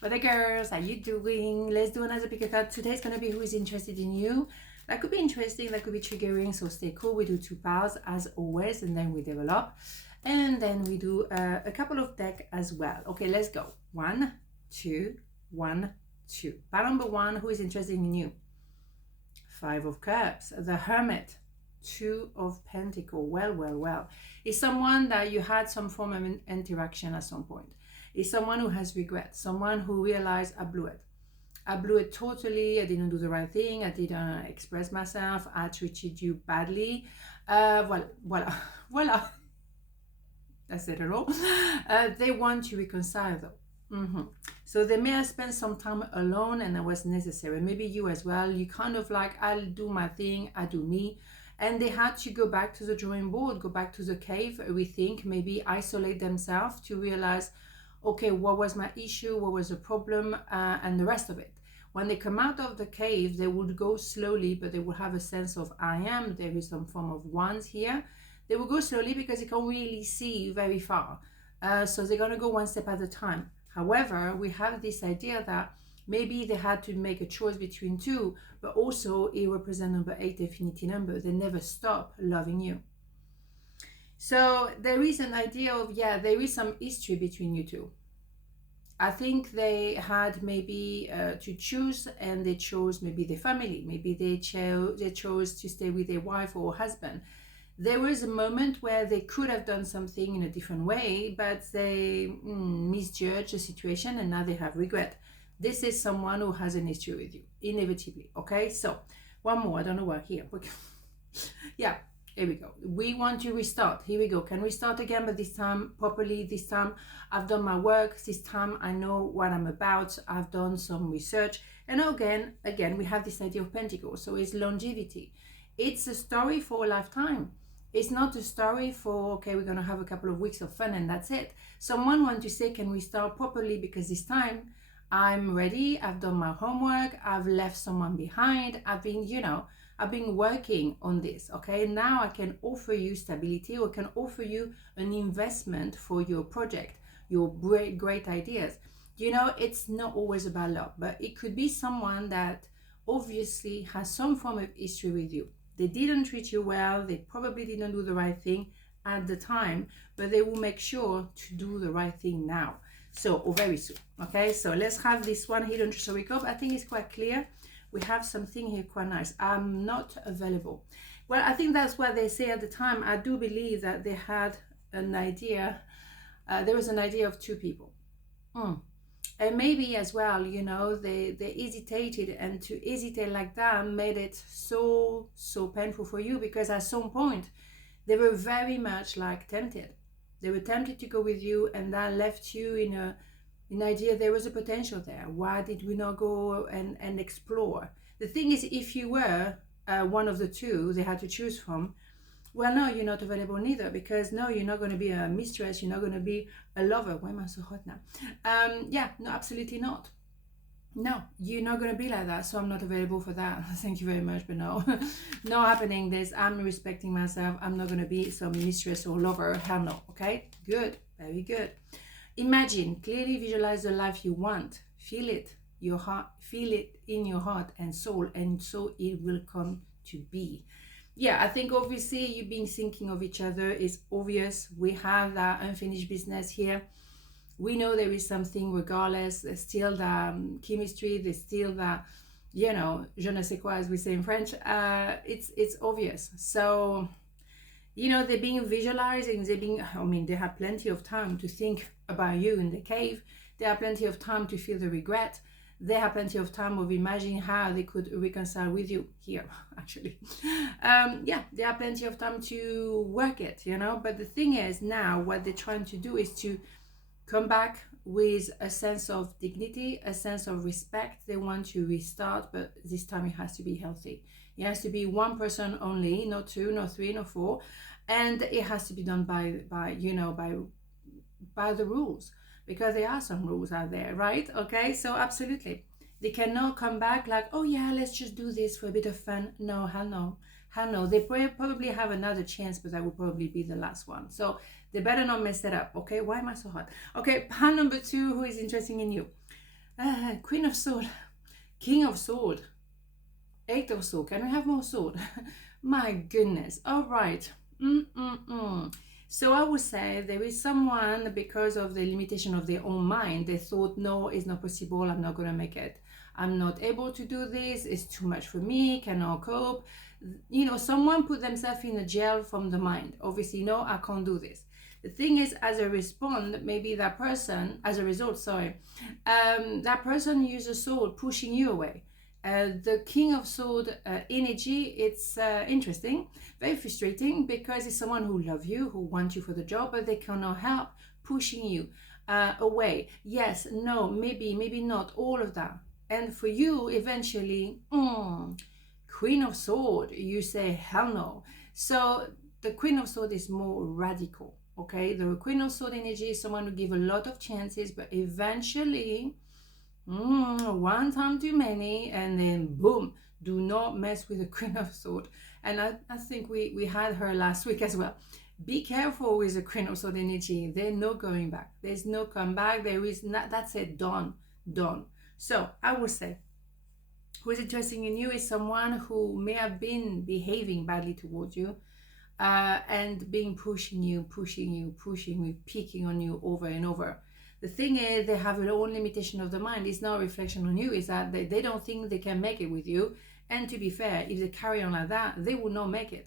But the girls, how you doing? Let's do another pick a card. Today's gonna be who is interested in you. That could be interesting, that could be triggering, so stay cool. We do 2 piles as always, and then we develop. And then we do a couple of deck as well. Okay, let's go. 1, 2, 1, 2. Pile number 1, who is interested in you? 5 of Cups, the Hermit, 2 of Pentacles. Well. It's someone that you had some form of interaction at some point. It's someone who has regret, someone who realized I blew it. I blew it totally. I didn't do the right thing. I didn't express myself. I treated you badly. Voila. That's it at all. They want to reconcile though. So they may have spent some time alone and that was necessary. Maybe you as well. You kind of like, I'll do my thing, I do me. And they had to go back to the drawing board, go back to the cave, rethink, maybe isolate themselves to realize, okay, what was my issue, what was the problem, and the rest of it. When they come out of the cave, they would go slowly, but they will have a sense of I am. There is some form of wands here. They will go slowly because they can't really see very far. So they're going to go one step at a time. However, we have this idea that maybe they had to make a choice between 2, but also it represents number 8, the infinity number. They never stop loving you. So there is an idea of, yeah, there is some history between you 2. I think they had maybe to choose, and they chose maybe their family. Maybe they chose to stay with their wife or husband. There was a moment where they could have done something in a different way, but they misjudged the situation and now they have regret. This is someone who has an history with you, inevitably. Okay, so one more. I don't know where here. Yeah, here we go. We want to restart. Here we go. Can we start again, but this time properly? This time I've done my work. This time I know what I'm about. I've done some research. And again, we have this idea of Pentacles. So it's longevity. It's a story for a lifetime. It's not a story for, okay, we're going to have a couple of weeks of fun and that's it. Someone wants to say, can we start properly? Because this time I'm ready. I've done my homework. I've left someone behind. I've been working on this. Okay, now I can offer you stability, or can offer you an investment for your project, your great ideas. It's not always about love, but it could be someone that obviously has some form of history with you. They didn't treat you well. They probably didn't do the right thing at the time, but they will make sure to do the right thing now. So, or very soon. Okay, so let's have this one, Hidden Treasury Cup. I think it's quite clear. We have something here quite nice. I'm not available. Well, I think that's what they say at the time. I do believe that they had an idea. There was an idea of 2 people. And maybe as well, they hesitated, and to hesitate like that made it so painful for you, because at some point they were very much like tempted. They were tempted to go with you, and that left you in an idea there was a potential there. Why did we not go and explore? The thing is, if you were one of the 2 they had to choose from, well, no, you're not available neither, because no, you're not going to be a mistress, you're not going to be a lover. Why am I so hot now? Yeah, no, absolutely not. No, you're not going to be like that, so I'm not available for that. Thank you very much, but no. No happening this. I'm respecting myself. I'm not going to be some mistress or lover. Hell no. Okay, good, very good. Imagine, clearly visualize the life you want. Feel it, your heart, feel it in your heart and soul, and so it will come to be. Yeah, I think obviously you've been thinking of each other. It's obvious. We have that unfinished business here. We know there is something regardless. There's still the chemistry. There's still the, je ne sais quoi, as we say in French. It's obvious. So, they're being visualizing. They have plenty of time to think about you in the cave. They have plenty of time to feel the regret. They have plenty of time of imagining how they could reconcile with you here, actually. Yeah, they have plenty of time to work it, But the thing is, now what they're trying to do is to come back with a sense of dignity, a sense of respect. They want to restart, but this time it has to be healthy. It has to be one person only, not 2, not 3, not 4. And it has to be done by the rules. Because there are some rules out there, right? Okay, so absolutely. They cannot come back like, oh yeah, let's just do this for a bit of fun. No, hell no. Hell no. They probably have another chance, but that will probably be the last one. So they better not mess it up, okay? Why am I so hot? Okay, pile number 2, who is interested in you? Queen of Sword, King of Sword, Eight of Sword. Can we have more sword? My goodness. All right. Mm-mm-mm. So I would say there is someone, because of the limitation of their own mind, they thought, no, it's not possible. I'm not going to make it. I'm not able to do this. It's too much for me. Cannot cope. You know, someone put themselves in a jail from the mind. Obviously, no, I can't do this. The thing is, as a response, maybe that person, as a result, sorry, that person uses sword pushing you away. The King of Sword energy, it's interesting, very frustrating, because it's someone who loves you, who wants you for the job, but they cannot help pushing you away. Yes, no, maybe not, all of that. And for you, eventually, Queen of Sword, you say, hell no. So the Queen of Sword is more radical, okay? The Queen of Sword energy is someone who gives a lot of chances, but eventually, one time too many, and then boom, do not mess with the Queen of Sword. And I think we had her last week as well. Be careful with the Queen of Sword energy. There's no going back. There's no comeback. There is not, that's it, done. So I would say, who is interested in you is someone who may have been behaving badly towards you, and being pushing you, picking on you over and over. The thing is, they have their own limitation of the mind. It's not a reflection on you. It's that they don't think they can make it with you. And to be fair, if they carry on like that, they will not make it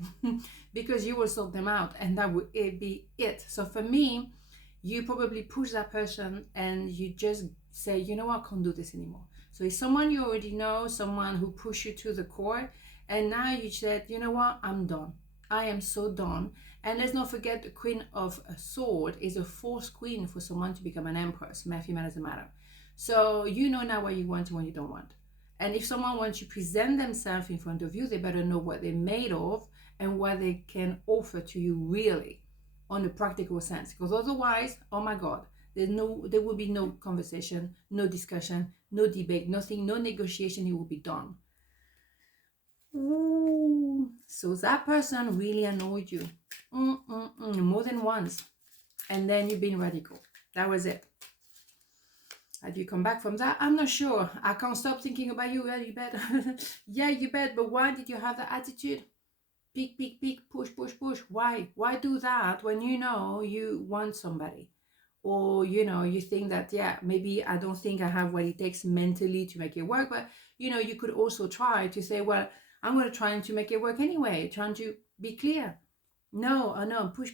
because you will sort them out, and that would be it. So for me, you probably push that person and you just say, you know what, I can't do this anymore. So it's someone you already know, someone who pushed you to the core, and now you said, you know what, I'm done. I am so done. And let's not forget, the Queen of a Sword is a fourth queen for someone to become an empress. Male, female doesn't matter. So you know now what you want and what you don't want. And if someone wants to present themselves in front of you, they better know what they're made of and what they can offer to you really on a practical sense. Because otherwise, oh my God, there will be no conversation, no discussion, no debate, nothing, no negotiation. It will be done. Ooh. So that person really annoyed you more than once, and then you've been radical. That was it. How do you come back from that? I'm not sure. I can't stop thinking about you. Yeah, you bet. Yeah, you bet. But why did you have that attitude? Pick, push. Why do that when you know you want somebody? Or, you know, you think that, yeah, maybe I don't think I have what it takes mentally to make it work. But, you know, you could also try to say, well, I'm going to try to make it work anyway, trying to be clear. No, I know, push.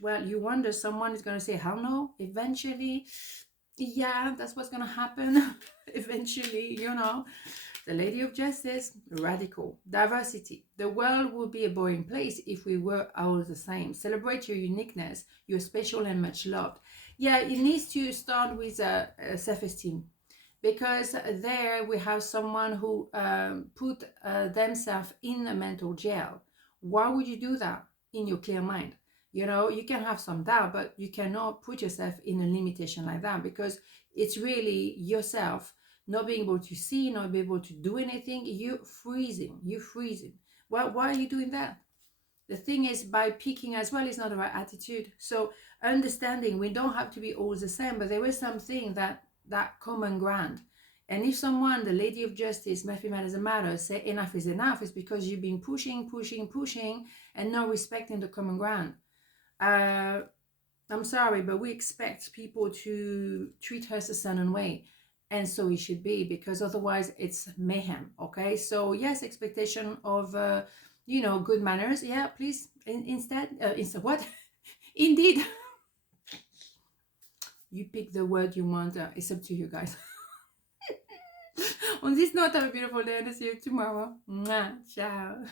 Well, you wonder someone is going to say, hell no, eventually. Yeah, that's what's going to happen. Eventually, you know. The Lady of Justice, radical. Diversity. The world would be a boring place if we were all the same. Celebrate your uniqueness. You're special and much loved. Yeah, it needs to start with self-esteem, because there we have someone who put themselves in a mental jail. Why would you do that in your clear mind? You know, you can have some doubt, but you cannot put yourself in a limitation like that, because it's really yourself not being able to see, not being able to do anything. You're freezing. Why are you doing that? The thing is, by picking as well is not the right attitude. So understanding we don't have to be all the same, but there is something that common ground. And if someone, the Lady of Justice, nothing doesn't matter, say enough is enough, it's because you've been pushing and not respecting the common ground. I'm sorry, but we expect people to treat us a certain way. And so it should be, because otherwise it's mayhem. Okay, so yes, expectation of you know, good manners. Yeah, please. Instead what? Indeed. You pick the word you want. It's up to you guys. On this note, have a beautiful day, and I'll see you tomorrow. Mwah. Ciao.